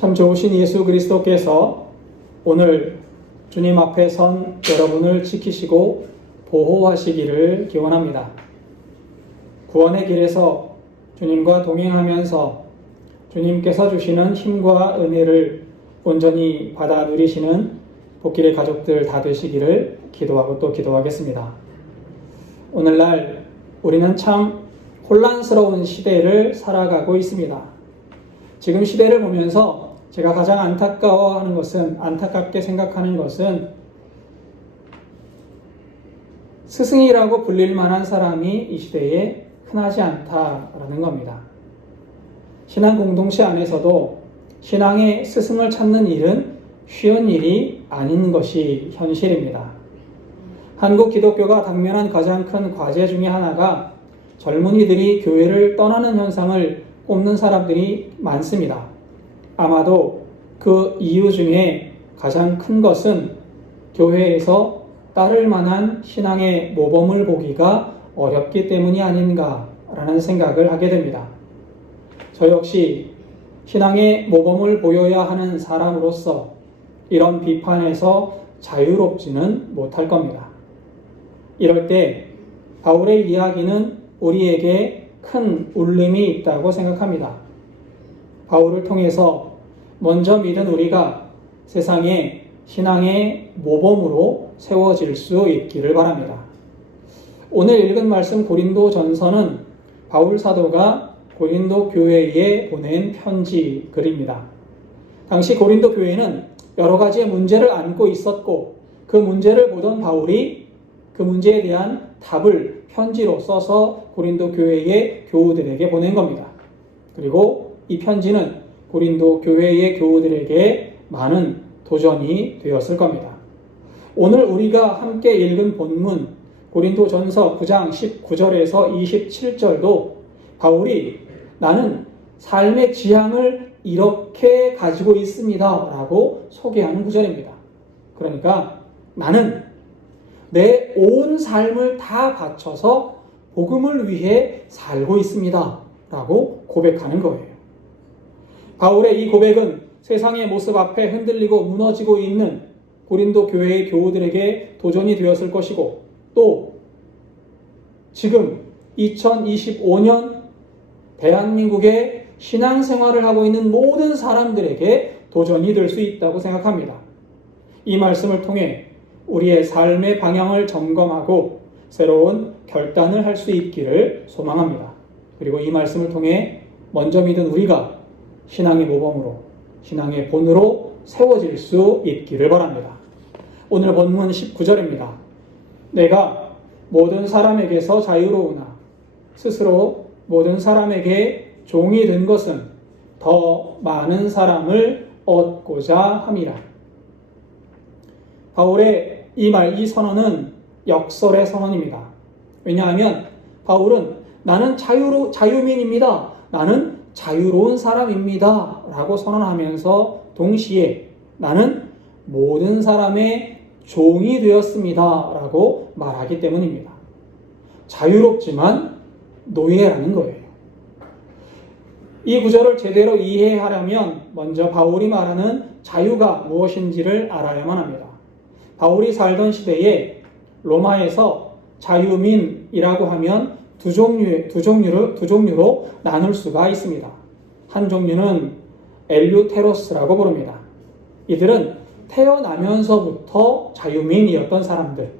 참 좋으신 예수 그리스도께서 오늘 주님 앞에 선 여러분을 지키시고 보호하시기를 기원합니다. 구원의 길에서 주님과 동행하면서 주님께서 주시는 힘과 은혜를 온전히 받아 누리시는 복길의 가족들 다 되시기를 기도하고 또 기도하겠습니다. 오늘날 우리는 참 혼란스러운 시대를 살아가고 있습니다. 지금 시대를 보면서 제가 가장 안타깝게 생각하는 것은 스승이라고 불릴 만한 사람이 이 시대에 흔하지 않다라는 겁니다. 신앙 공동체 안에서도 신앙의 스승을 찾는 일은 쉬운 일이 아닌 것이 현실입니다. 한국 기독교가 당면한 가장 큰 과제 중에 하나가 젊은이들이 교회를 떠나는 현상을 꼽는 사람들이 많습니다. 아마도 그 이유 중에 가장 큰 것은 교회에서 따를 만한 신앙의 모범을 보기가 어렵기 때문이 아닌가라는 생각을 하게 됩니다. 저 역시 신앙의 모범을 보여야 하는 사람으로서 이런 비판에서 자유롭지는 못할 겁니다. 이럴 때 바울의 이야기는 우리에게 큰 울림이 있다고 생각합니다. 바울을 통해서 먼저 믿은 우리가 세상에 신앙의 모범으로 세워질 수 있기를 바랍니다. 오늘 읽은 말씀 고린도전서는 바울 사도가 고린도 교회에 보낸 편지 글입니다. 당시 고린도 교회는 여러 가지의 문제를 안고 있었고 그 문제를 보던 바울이 그 문제에 대한 답을 편지로 써서 고린도 교회의 교우들에게 보낸 겁니다. 그리고 이 편지는 고린도 교회의 교우들에게 많은 도전이 되었을 겁니다. 오늘 우리가 함께 읽은 본문 고린도전서 9장 19절에서 27절도 바울이 나는 삶의 지향을 이렇게 가지고 있습니다 라고 소개하는 구절입니다. 그러니까 나는 내 온 삶을 다 바쳐서 복음을 위해 살고 있습니다 라고 고백하는 거예요. 바울의 이 고백은 세상의 모습 앞에 흔들리고 무너지고 있는 고린도 교회의 교우들에게 도전이 되었을 것이고 또 지금 2025년 대한민국의 신앙생활을 하고 있는 모든 사람들에게 도전이 될 수 있다고 생각합니다. 이 말씀을 통해 우리의 삶의 방향을 점검하고 새로운 결단을 할 수 있기를 소망합니다. 그리고 이 말씀을 통해 먼저 믿은 우리가 신앙의 모범으로, 신앙의 본으로 세워질 수 있기를 바랍니다. 오늘 본문 19절입니다. 내가 모든 사람에게서 자유로우나 스스로 모든 사람에게 종이 된 것은 더 많은 사람을 얻고자 함이라. 바울의 이 선언은 역설의 선언입니다. 왜냐하면 바울은 나는 자유민입니다. 나는 자유로운 사람입니다. 라고 선언하면서 동시에 나는 모든 사람의 종이 되었습니다. 라고 말하기 때문입니다. 자유롭지만 노예라는 거예요. 이 구절을 제대로 이해하려면 먼저 바울이 말하는 자유가 무엇인지를 알아야만 합니다. 바울이 살던 시대에 로마에서 자유민이라고 하면 두 종류로 나눌 수가 있습니다. 한 종류는 엘유테로스라고 부릅니다. 이들은 태어나면서부터 자유민이었던 사람들,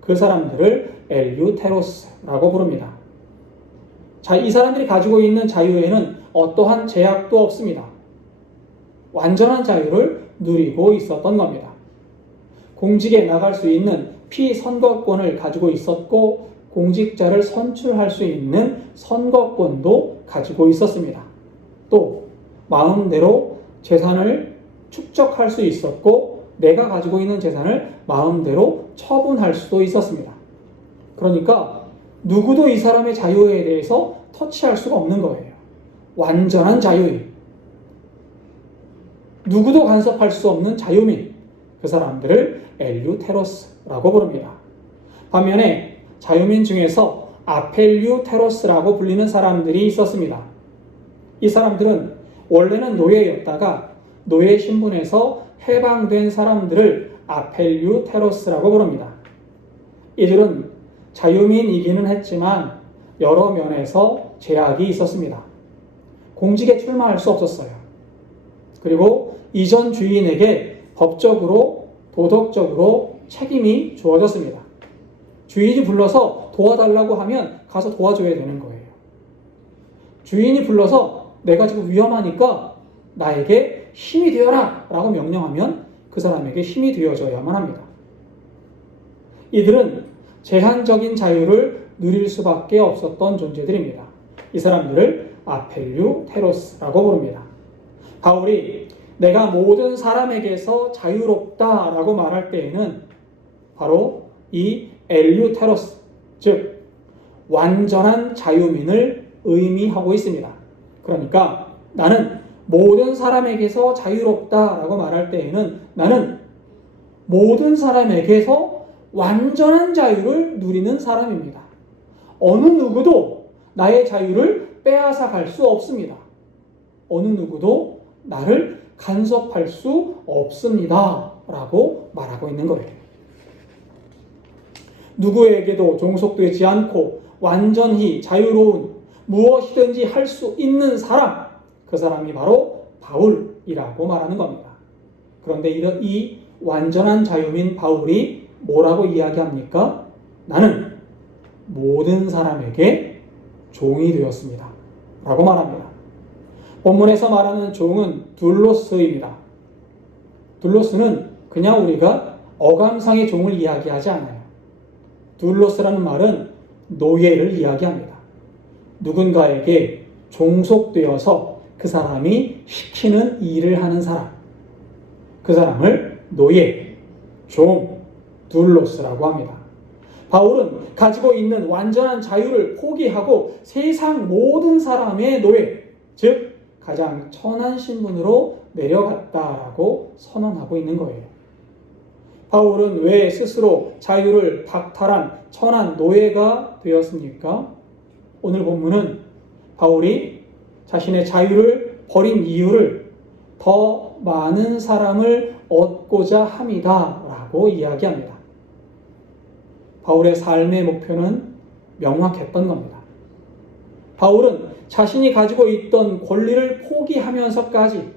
그 사람들을 엘유테로스라고 부릅니다. 이 사람들이 가지고 있는 자유에는 어떠한 제약도 없습니다. 완전한 자유를 누리고 있었던 겁니다. 공직에 나갈 수 있는 피선거권을 가지고 있었고 공직자를 선출할 수 있는 선거권도 가지고 있었습니다. 또 마음대로 재산을 축적할 수 있었고 내가 가지고 있는 재산을 마음대로 처분할 수도 있었습니다. 그러니까 누구도 이 사람의 자유에 대해서 터치할 수가 없는 거예요. 완전한 자유인. 누구도 간섭할 수 없는 자유민. 그 사람들을 엘유테로스라고 부릅니다. 반면에 자유민 중에서 아펠유테로스라고 불리는 사람들이 있었습니다. 이 사람들은 원래는 노예였다가 노예 신분에서 해방된 사람들을 아펠류테로스라고 부릅니다. 이들은 자유민이기는 했지만 여러 면에서 제약이 있었습니다. 공직에 출마할 수 없었어요. 그리고 이전 주인에게 법적으로, 도덕적으로 책임이 주어졌습니다. 주인이 불러서 도와달라고 하면 가서 도와줘야 되는 거예요. 주인이 불러서 내가 지금 위험하니까 나에게 힘이 되어라 라고 명령하면 그 사람에게 힘이 되어줘야만 합니다. 이들은 제한적인 자유를 누릴 수밖에 없었던 존재들입니다. 이 사람들을 아펠류테로스라고 부릅니다. 바울이 내가 모든 사람에게서 자유롭다라고 말할 때에는 바로 이 엘류테로스, 즉 완전한 자유민을 의미하고 있습니다. 그러니까 나는 모든 사람에게서 자유롭다라고 말할 때에는 나는 모든 사람에게서 완전한 자유를 누리는 사람입니다. 어느 누구도 나의 자유를 빼앗아 갈 수 없습니다. 어느 누구도 나를 간섭할 수 없습니다. 라고 말하고 있는 거예요. 누구에게도 종속되지 않고 완전히 자유로운 무엇이든지 할 수 있는 사람, 그 사람이 바로 바울이라고 말하는 겁니다. 그런데 이 완전한 자유민 바울이 뭐라고 이야기합니까? 나는 모든 사람에게 종이 되었습니다. 라고 말합니다. 본문에서 말하는 종은 둘로스입니다. 둘로스는 그냥 우리가 어감상의 종을 이야기하지 않아요. 둘로스라는 말은 노예를 이야기합니다. 누군가에게 종속되어서 그 사람이 시키는 일을 하는 사람, 그 사람을 노예, 종, 둘로스라고 합니다. 바울은 가지고 있는 완전한 자유를 포기하고 세상 모든 사람의 노예, 즉 가장 천한 신분으로 내려갔다라고 선언하고 있는 거예요. 바울은 왜 스스로 자유를 박탈한 천한 노예가 되었습니까? 오늘 본문은 바울이 자신의 자유를 버린 이유를 더 많은 사람을 얻고자 함이다 라고 이야기합니다. 바울의 삶의 목표는 명확했던 겁니다. 바울은 자신이 가지고 있던 권리를 포기하면서까지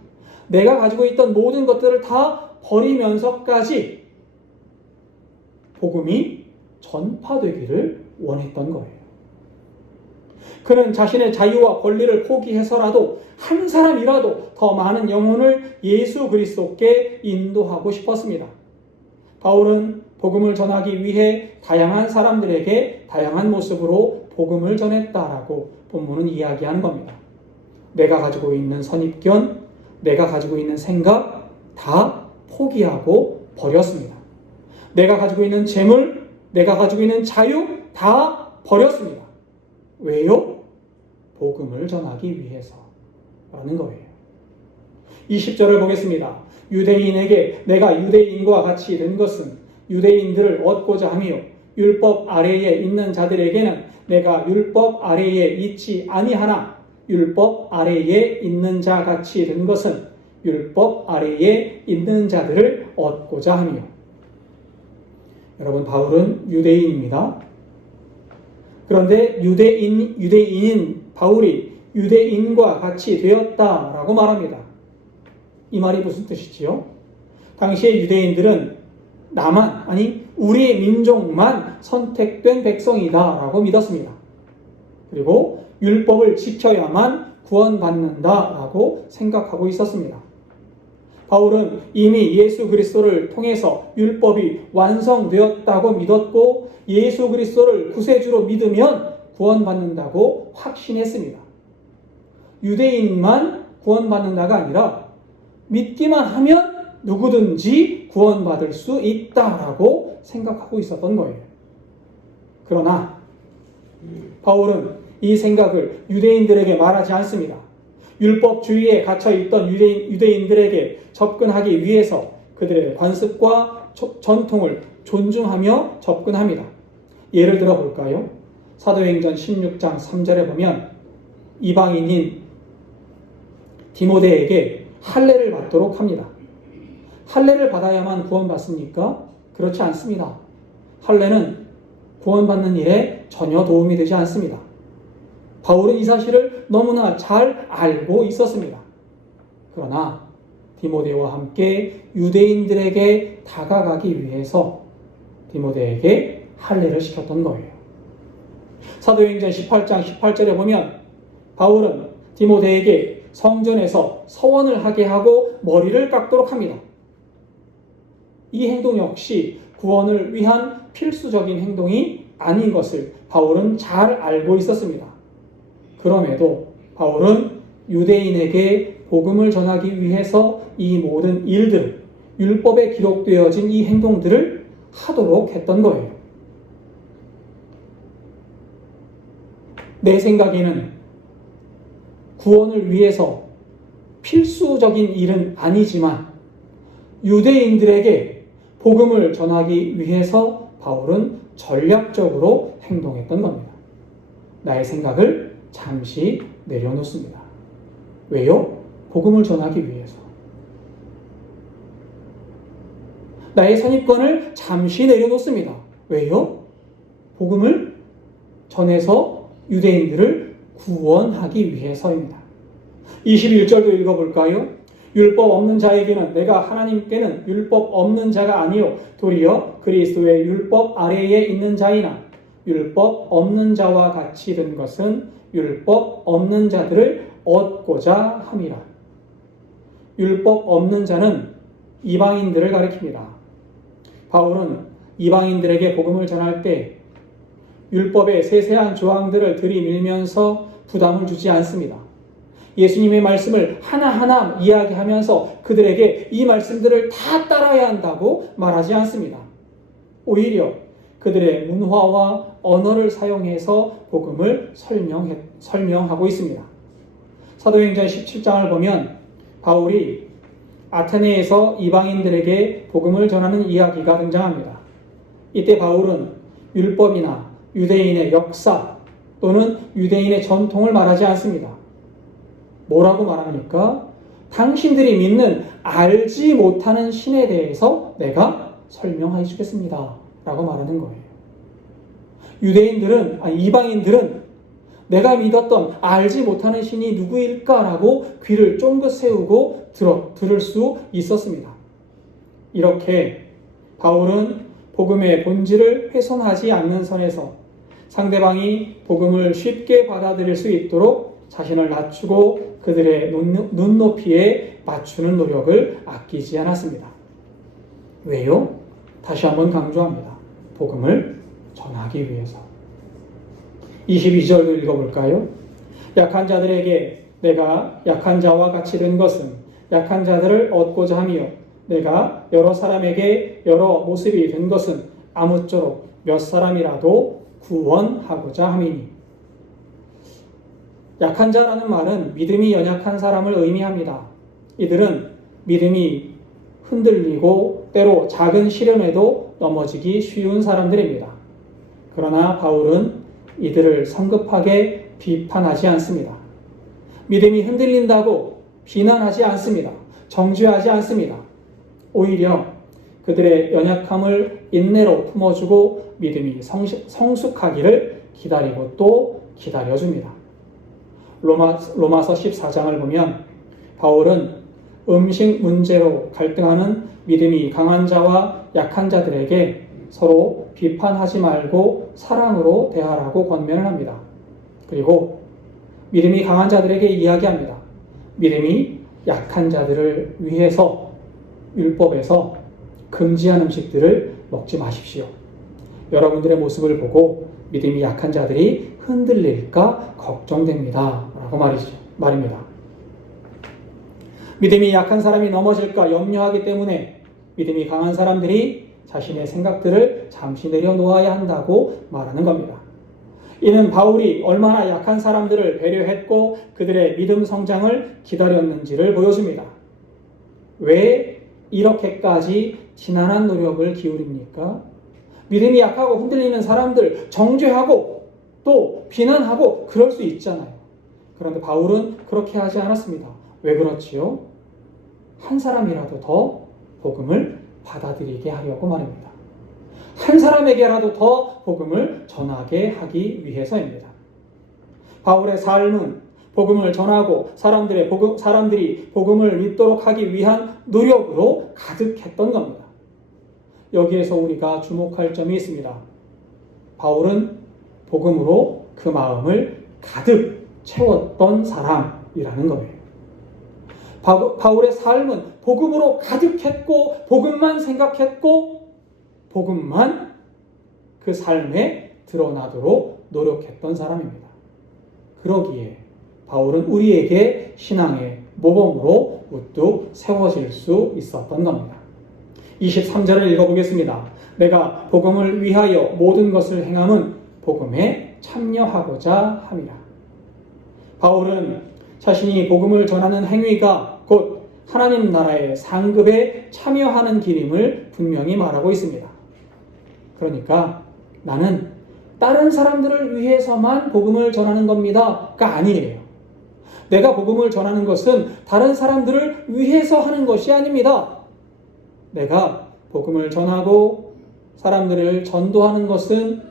내가 가지고 있던 모든 것들을 다 버리면서까지 복음이 전파되기를 원했던 거예요. 그는 자신의 자유와 권리를 포기해서라도 한 사람이라도 더 많은 영혼을 예수 그리스도께 인도하고 싶었습니다. 바울은 복음을 전하기 위해 다양한 사람들에게 다양한 모습으로 복음을 전했다라고 본문은 이야기하는 겁니다. 내가 가지고 있는 선입견, 내가 가지고 있는 생각 다 포기하고 버렸습니다. 내가 가지고 있는 재물, 내가 가지고 있는 자유 다 버렸습니다. 왜요? 복음을 전하기 위해서라는 거예요. 20절을 보겠습니다. 유대인에게 내가 유대인과 같이 된 것은 유대인들을 얻고자 하며 율법 아래에 있는 자들에게는 내가 율법 아래에 있지 아니하나 율법 아래에 있는 자 같이 된 것은 율법 아래에 있는 자들을 얻고자 하며. 여러분, 바울은 유대인입니다. 그런데 유대인인 바울이 유대인과 같이 되었다라고 말합니다. 이 말이 무슨 뜻이지요? 당시의 유대인들은 나만, 아니 우리의 민족만 선택된 백성이다라고 믿었습니다. 그리고 율법을 지켜야만 구원받는다라고 생각하고 있었습니다. 바울은 이미 예수 그리스도를 통해서 율법이 완성되었다고 믿었고 예수 그리스도를 구세주로 믿으면 구원받는다고 확신했습니다. 유대인만 구원받는다가 아니라 믿기만 하면 누구든지 구원받을 수 있다라고 생각하고 있었던 거예요. 그러나 바울은 이 생각을 유대인들에게 말하지 않습니다. 율법주의에 갇혀있던 유대인들에게 접근하기 위해서 그들의 관습과 전통을 존중하며 접근합니다. 예를 들어 볼까요? 사도행전 16장 3절에 보면 이방인인 디모데에게 할례를 받도록 합니다. 할례를 받아야만 구원받습니까? 그렇지 않습니다. 할례는 구원받는 일에 전혀 도움이 되지 않습니다. 바울은 이 사실을 너무나 잘 알고 있었습니다. 그러나 디모데와 함께 유대인들에게 다가가기 위해서 디모데에게 할례를 시켰던 거예요. 사도행전 18장 18절에 보면 바울은 디모데에게 성전에서 서원을 하게 하고 머리를 깎도록 합니다. 이 행동 역시 구원을 위한 필수적인 행동이 아닌 것을 바울은 잘 알고 있었습니다. 그럼에도 바울은 유대인에게 복음을 전하기 위해서 이 모든 일들, 율법에 기록되어진 이 행동들을 하도록 했던 거예요. 내 생각에는 구원을 위해서 필수적인 일은 아니지만 유대인들에게 복음을 전하기 위해서 바울은 전략적으로 행동했던 겁니다. 나의 생각을 잠시 내려놓습니다. 왜요? 복음을 전하기 위해서. 나의 선입견을 잠시 내려놓습니다. 왜요? 복음을 전해서 유대인들을 구원하기 위해서입니다. 21절도 읽어볼까요? 율법 없는 자에게는 내가 하나님께는 율법 없는 자가 아니요 도리어 그리스도의 율법 아래에 있는 자이나 율법 없는 자와 같이 된 것은 율법 없는 자들을 얻고자 함이라. 율법 없는 자는 이방인들을 가리킵니다. 바울은 이방인들에게 복음을 전할 때 율법의 세세한 조항들을 들이밀면서 부담을 주지 않습니다. 예수님의 말씀을 하나하나 이야기하면서 그들에게 이 말씀들을 다 따라야 한다고 말하지 않습니다. 오히려 그들의 문화와 언어를 사용해서 복음을 설명하고 있습니다. 사도행전 17장을 보면 바울이 아테네에서 이방인들에게 복음을 전하는 이야기가 등장합니다. 이때 바울은 율법이나 유대인의 역사 또는 유대인의 전통을 말하지 않습니다. 뭐라고 말합니까? 당신들이 믿는 알지 못하는 신에 대해서 내가 설명해 주겠습니다. 라고 말하는 거예요. 이방인들은 내가 믿었던 알지 못하는 신이 누구일까라고 귀를 쫑긋 세우고 들을 수 있었습니다. 이렇게 바울은 복음의 본질을 훼손하지 않는 선에서 상대방이 복음을 쉽게 받아들일 수 있도록 자신을 낮추고 그들의 눈높이에 맞추는 노력을 아끼지 않았습니다. 왜요? 다시 한번 강조합니다. 복음을 전하기 위해서. 22절도 읽어볼까요? 약한 자들에게 내가 약한 자와 같이 된 것은 약한 자들을 얻고자 하며 내가 여러 사람에게 여러 모습이 된 것은 아무쪼록 몇 사람이라도 구원하고자 함이니. 약한 자라는 말은 믿음이 연약한 사람을 의미합니다. 이들은 믿음이 흔들리고 때로 작은 시련에도 넘어지기 쉬운 사람들입니다. 그러나 바울은 이들을 성급하게 비판하지 않습니다. 믿음이 흔들린다고 비난하지 않습니다. 정죄하지 않습니다. 오히려 그들의 연약함을 인내로 품어주고 믿음이 성숙하기를 기다리고 또 기다려줍니다. 로마서 14장을 보면 바울은 음식 문제로 갈등하는 믿음이 강한 자와 약한 자들에게 서로 비판하지 말고 사랑으로 대하라고 권면을 합니다. 그리고 믿음이 강한 자들에게 이야기합니다. 믿음이 약한 자들을 위해서 율법에서 금지한 음식들을 먹지 마십시오. 여러분들의 모습을 보고 믿음이 약한 자들이 흔들릴까 걱정됩니다. 라고 말입니다. 믿음이 약한 사람이 넘어질까 염려하기 때문에 믿음이 강한 사람들이 자신의 생각들을 잠시 내려놓아야 한다고 말하는 겁니다. 이는 바울이 얼마나 약한 사람들을 배려했고 그들의 믿음 성장을 기다렸는지를 보여줍니다. 왜 이렇게까지 지난한 노력을 기울입니까? 믿음이 약하고 흔들리는 사람들 정죄하고 또 비난하고 그럴 수 있잖아요. 그런데 바울은 그렇게 하지 않았습니다. 왜 그렇지요? 한 사람이라도 더 복음을 받아들이게 하려고 말입니다. 한 사람에게라도 더 복음을 전하게 하기 위해서입니다. 바울의 삶은 복음을 전하고 사람들이 복음을 믿도록 하기 위한 노력으로 가득했던 겁니다. 여기에서 우리가 주목할 점이 있습니다. 바울은 복음으로 그 마음을 가득 채웠던 사람이라는 거예요. 바울의 삶은 복음으로 가득했고 복음만 생각했고 복음만 그 삶에 드러나도록 노력했던 사람입니다. 그러기에 바울은 우리에게 신앙의 모범으로 우뚝 세워질 수 있었던 겁니다. 23절을 읽어보겠습니다. 내가 복음을 위하여 모든 것을 행함은 복음에 참여하고자 함이라. 바울은 자신이 복음을 전하는 행위가 곧 하나님 나라의 상급에 참여하는 길임을 분명히 말하고 있습니다. 그러니까 나는 다른 사람들을 위해서만 복음을 전하는 겁니다가 아니에요. 내가 복음을 전하는 것은 다른 사람들을 위해서 하는 것이 아닙니다. 내가 복음을 전하고 사람들을 전도하는 것은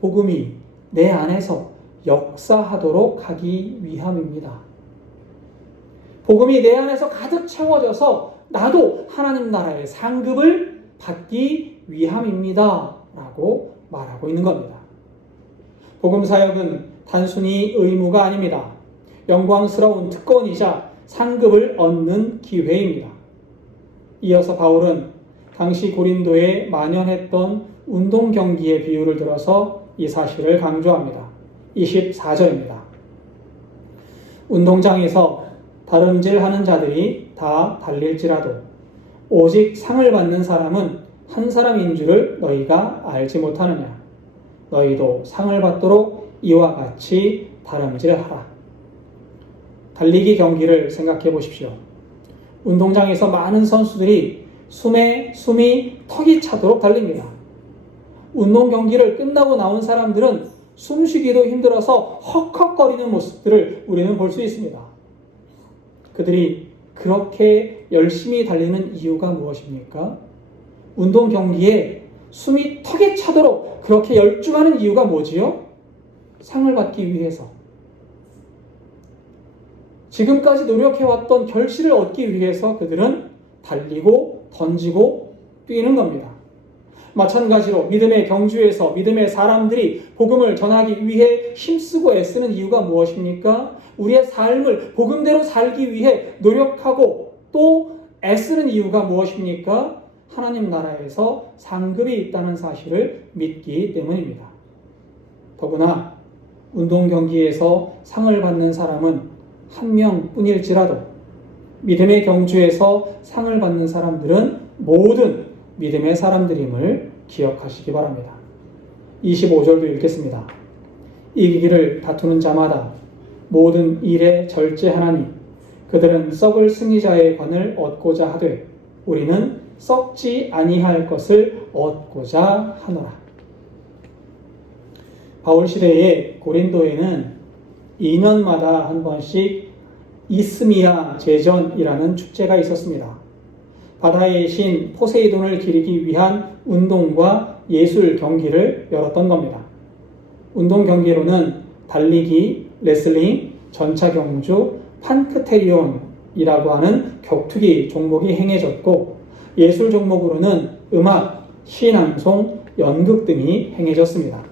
복음이 내 안에서 역사하도록 하기 위함입니다. 복음이 내 안에서 가득 채워져서 나도 하나님 나라의 상급을 받기 위함입니다. 라고 말하고 있는 겁니다. 복음 사역은 단순히 의무가 아닙니다. 영광스러운 특권이자 상급을 얻는 기회입니다. 이어서 바울은 당시 고린도에 만연했던 운동 경기의 비유를 들어서 이 사실을 강조합니다. 24절입니다. 운동장에서 다름질하는 자들이 다 달릴지라도 오직 상을 받는 사람은 한 사람인 줄을 너희가 알지 못하느냐. 너희도 상을 받도록 이와 같이 다름질하라. 달리기 경기를 생각해 보십시오. 운동장에서 많은 선수들이 숨이 턱이 차도록 달립니다. 운동 경기를 끝나고 나온 사람들은 숨쉬기도 힘들어서 헉헉거리는 모습들을 우리는 볼 수 있습니다. 그들이 그렇게 열심히 달리는 이유가 무엇입니까? 운동 경기에 숨이 턱에 차도록 그렇게 열중하는 이유가 뭐지요? 상을 받기 위해서. 지금까지 노력해왔던 결실을 얻기 위해서 그들은 달리고 던지고 뛰는 겁니다. 마찬가지로 믿음의 경주에서 믿음의 사람들이 복음을 전하기 위해 힘쓰고 애쓰는 이유가 무엇입니까? 우리의 삶을 복음대로 살기 위해 노력하고 또 애쓰는 이유가 무엇입니까? 하나님 나라에서 상급이 있다는 사실을 믿기 때문입니다. 더구나 운동 경기에서 상을 받는 사람은 한 명뿐일지라도 믿음의 경주에서 상을 받는 사람들은 모든 믿음의 사람들임을 기억하시기 바랍니다. 25절도 읽겠습니다. 이기기를 다투는 자마다 모든 일에 절제하나니 그들은 썩을 승리자의 관을 얻고자 하되 우리는 썩지 아니할 것을 얻고자 하노라. 바울 시대의 고린도에는 2년마다 한 번씩 이스미아 제전이라는 축제가 있었습니다. 바다의 신 포세이돈을 기리기 위한 운동과 예술 경기를 열었던 겁니다. 운동 경기로는 달리기, 레슬링, 전차 경주, 판크테리온이라고 하는 격투기 종목이 행해졌고 예술 종목으로는 음악, 시낭송, 연극 등이 행해졌습니다.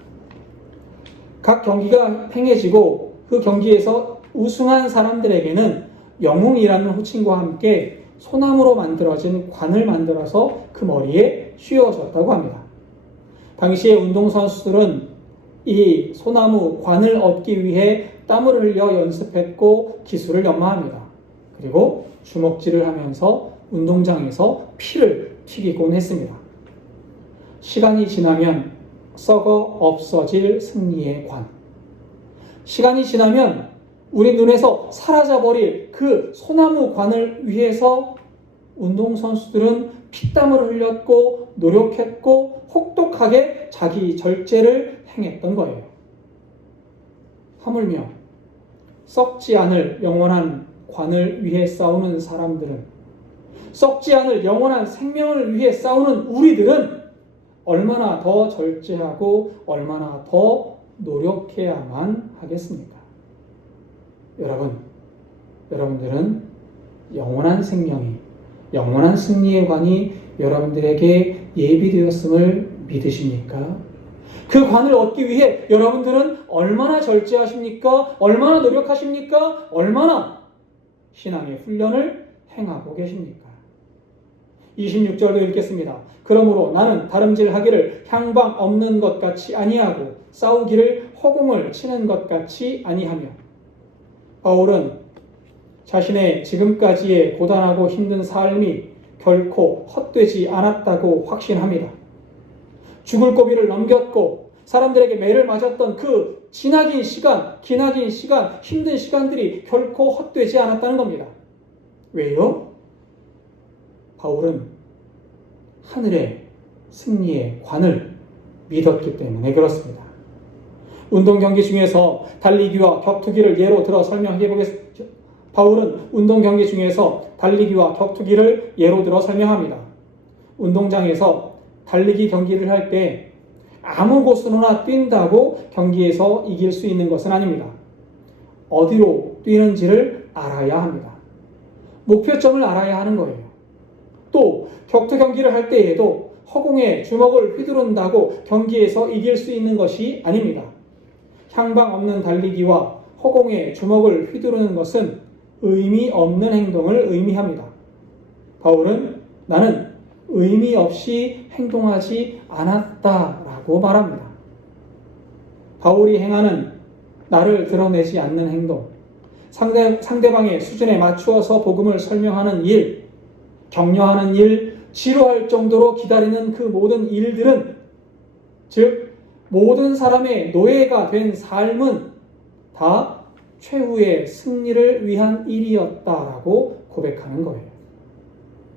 각 경기가 행해지고 그 경기에서 우승한 사람들에게는 영웅이라는 호칭과 함께 소나무로 만들어진 관을 만들어서 그 머리에 씌워졌다고 합니다. 당시의 운동선수들은 이 소나무 관을 얻기 위해 땀을 흘려 연습했고 기술을 연마합니다. 그리고 주먹질을 하면서 운동장에서 피를 튀기곤 했습니다. 시간이 지나면 썩어 없어질 승리의 관. 시간이 지나면 우리 눈에서 사라져버릴 그 소나무 관을 위해서 운동선수들은 피땀을 흘렸고 노력했고 혹독하게 자기 절제를 행했던 거예요. 하물며 썩지 않을 영원한 관을 위해 싸우는 사람들은 썩지 않을 영원한 생명을 위해 싸우는 우리들은 얼마나 더 절제하고 얼마나 더 노력해야만 하겠습니까? 여러분들은 영원한 생명이, 영원한 승리의 관이 여러분들에게 예비되었음을 믿으십니까? 그 관을 얻기 위해 여러분들은 얼마나 절제하십니까? 얼마나 노력하십니까? 얼마나 신앙의 훈련을 행하고 계십니까? 26절도 읽겠습니다. 그러므로 나는 다름질하기를 향방 없는 것 같이 아니하고 싸우기를 허공을 치는 것 같이 아니하며. 바울은 자신의 지금까지의 고단하고 힘든 삶이 결코 헛되지 않았다고 확신합니다. 죽을 고비를 넘겼고 사람들에게 매를 맞았던 그 기나긴 시간, 힘든 시간들이 결코 헛되지 않았다는 겁니다. 왜요? 바울은 하늘의 승리의 관을 믿었기 때문에 그렇습니다. 운동 경기 중에서 달리기와 격투기를 예로 들어 설명해 보겠습니다. 바울은 운동 경기 중에서 달리기와 격투기를 예로 들어 설명합니다. 운동장에서 달리기 경기를 할 때 아무 곳으로나 뛴다고 경기에서 이길 수 있는 것은 아닙니다. 어디로 뛰는지를 알아야 합니다. 목표점을 알아야 하는 거예요. 또 격투 경기를 할 때에도 허공에 주먹을 휘두른다고 경기에서 이길 수 있는 것이 아닙니다. 향방 없는 달리기와 허공에 주먹을 휘두르는 것은 의미 없는 행동을 의미합니다. 바울은 나는 의미 없이 행동하지 않았다라고 말합니다. 바울이 행하는 나를 드러내지 않는 행동, 상대방의 수준에 맞추어서 복음을 설명하는 일, 격려하는 일, 지루할 정도로 기다리는 그 모든 일들은, 즉 모든 사람의 노예가 된 삶은 다 최후의 승리를 위한 일이었다라고 고백하는 거예요.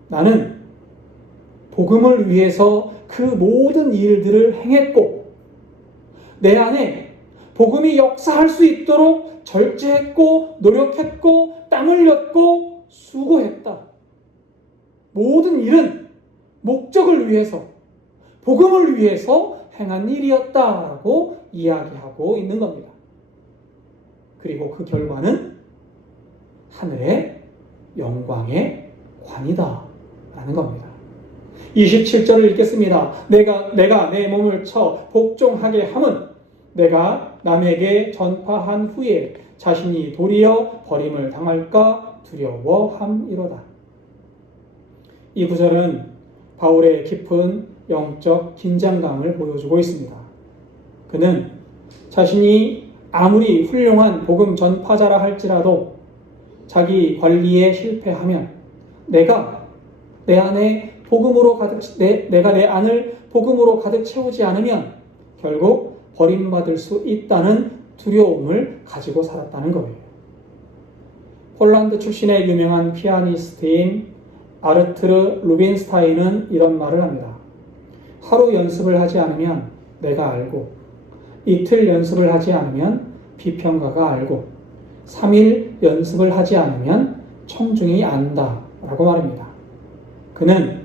나는 복음을 위해서 그 모든 일들을 행했고 내 안에 복음이 역사할 수 있도록 절제했고 노력했고 땀 흘렸고 수고했다. 모든 일은 목적을 위해서, 복음을 위해서 행한 일이었다라고 이야기하고 있는 겁니다. 그리고 그 결과는 하늘의 영광의 관이다 라는 겁니다. 27절을 읽겠습니다. 내가 내 몸을 쳐 복종하게 함은 내가 남에게 전파한 후에 자신이 도리어 버림을 당할까 두려워함이로다. 이 구절은 바울의 깊은 영적 긴장감을 보여주고 있습니다. 그는 자신이 아무리 훌륭한 복음 전파자라 할지라도 자기 관리에 실패하면 내가 내 안을 복음으로 가득 채우지 않으면 결국 버림받을 수 있다는 두려움을 가지고 살았다는 거예요. 폴란드 출신의 유명한 피아니스트인 아르트르 루빈스타인은 이런 말을 합니다. 하루 연습을 하지 않으면 내가 알고, 이틀 연습을 하지 않으면 비평가가 알고, 3일 연습을 하지 않으면 청중이 안다 라고 말합니다. 그는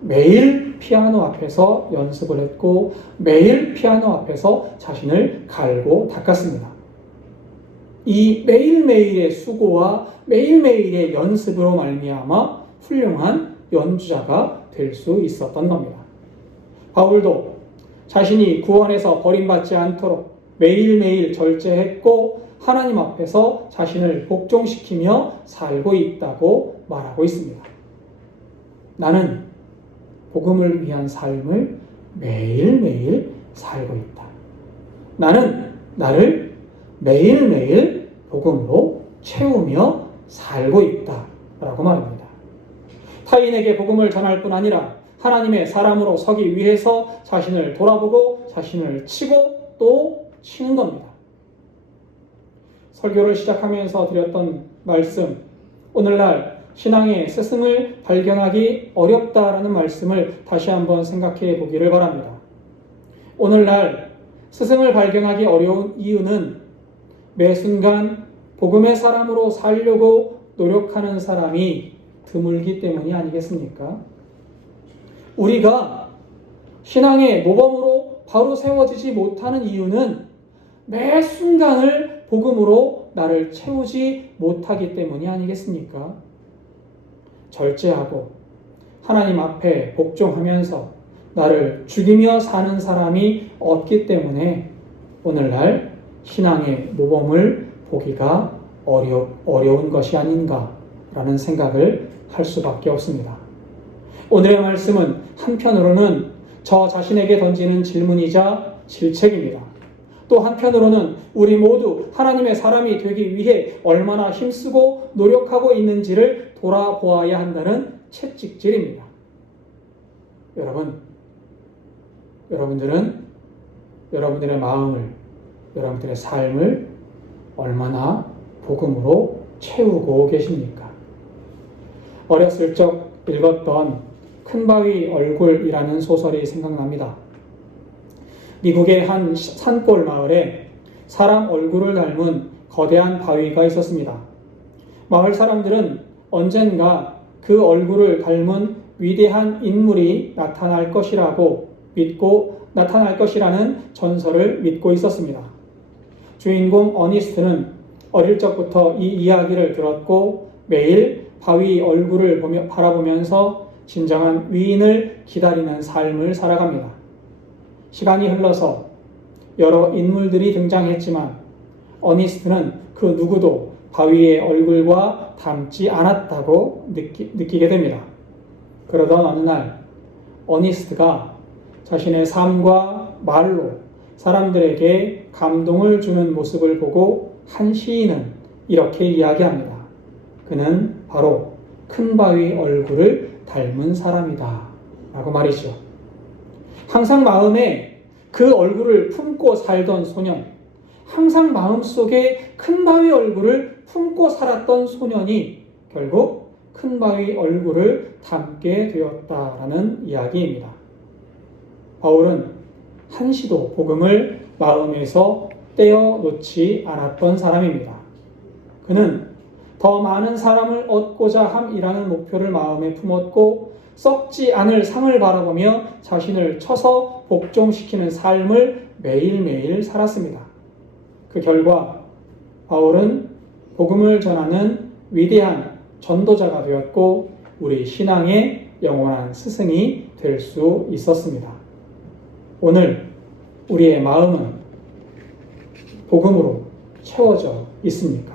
매일 피아노 앞에서 연습을 했고 매일 피아노 앞에서 자신을 갈고 닦았습니다. 이 매일매일의 수고와 매일매일의 연습으로 말미암아 훌륭한 연주자가 될 수 있었던 겁니다. 바울도 자신이 구원에서 버림받지 않도록 매일매일 절제했고 하나님 앞에서 자신을 복종시키며 살고 있다고 말하고 있습니다. 나는 복음을 위한 삶을 매일매일 살고 있다. 나는 나를 매일매일 복음으로 채우며 살고 있다 라고 말합니다. 타인에게 복음을 전할 뿐 아니라 하나님의 사람으로 서기 위해서 자신을 돌아보고 자신을 치고 또 치는 겁니다. 설교를 시작하면서 드렸던 말씀, 오늘날 신앙의 스승을 발견하기 어렵다라는 말씀을 다시 한번 생각해 보기를 바랍니다. 오늘날 스승을 발견하기 어려운 이유는 매 순간 복음의 사람으로 살려고 노력하는 사람이 드물기 때문이 아니겠습니까? 우리가 신앙의 모범으로 바로 세워지지 못하는 이유는 매 순간을 복음으로 나를 채우지 못하기 때문이 아니겠습니까? 절제하고 하나님 앞에 복종하면서 나를 죽이며 사는 사람이 없기 때문에 오늘날 신앙의 모범을 보기가 어려운 것이 아닌가라는 생각을 할 수밖에 없습니다. 오늘의 말씀은 한편으로는 저 자신에게 던지는 질문이자 질책입니다. 또 한편으로는 우리 모두 하나님의 사람이 되기 위해 얼마나 힘쓰고 노력하고 있는지를 돌아보아야 한다는 채찍질입니다. 여러분들은 여러분들의 마음을, 여러분들의 삶을 얼마나 복음으로 채우고 계십니까? 어렸을 적 읽었던 큰바위 얼굴이라는 소설이 생각납니다. 미국의 한 산골 마을에 사람 얼굴을 닮은 거대한 바위가 있었습니다. 마을 사람들은 언젠가 그 얼굴을 닮은 위대한 인물이 나타날 것이라는 전설을 믿고 있었습니다. 주인공 어니스트는 어릴 적부터 이 이야기를 들었고 매일 바위 얼굴을 바라보면서 진정한 위인을 기다리는 삶을 살아갑니다. 시간이 흘러서 여러 인물들이 등장했지만 어니스트는 그 누구도 바위의 얼굴과 닮지 않았다고 느끼게 됩니다. 그러던 어느 날 어니스트가 자신의 삶과 말로 사람들에게 감동을 주는 모습을 보고 한 시인은 이렇게 이야기합니다. 그는 바로 큰바위 얼굴을 닮은 사람이다 라고 말이죠. 항상 마음에 그 얼굴을 품고 살던 소년, 항상 마음속에 큰바위 얼굴을 품고 살았던 소년이 결국 큰바위 얼굴을 닮게 되었다라는 이야기입니다. 바울은 한시도 복음을 마음에서 떼어놓지 않았던 사람입니다. 그는 더 많은 사람을 얻고자 함이라는 목표를 마음에 품었고 썩지 않을 상을 바라보며 자신을 쳐서 복종시키는 삶을 매일매일 살았습니다. 그 결과 바울은 복음을 전하는 위대한 전도자가 되었고 우리 신앙의 영원한 스승이 될 수 있었습니다. 오늘 우리의 마음은 복음으로 채워져 있습니까?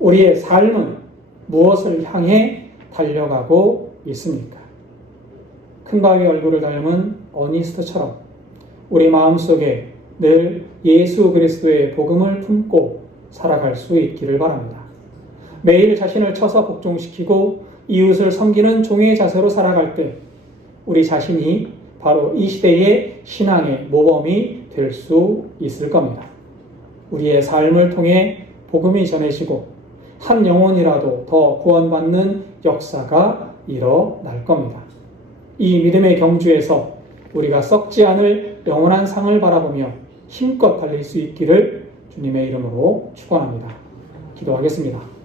우리의 삶은 무엇을 향해 달려가고 있습니까? 큰바위 얼굴을 닮은 어니스트처럼 우리 마음속에 늘 예수 그리스도의 복음을 품고 살아갈 수 있기를 바랍니다. 매일 자신을 쳐서 복종시키고 이웃을 섬기는 종의 자세로 살아갈 때 우리 자신이 바로 이 시대의 신앙의 모범이 될 수 있을 겁니다. 우리의 삶을 통해 복음이 전해지고 한 영혼이라도 더 구원받는 역사가 일어날 겁니다. 이 믿음의 경주에서 우리가 썩지 않을 영원한 상을 바라보며 힘껏 달릴 수 있기를 주님의 이름으로 축원합니다. 기도하겠습니다.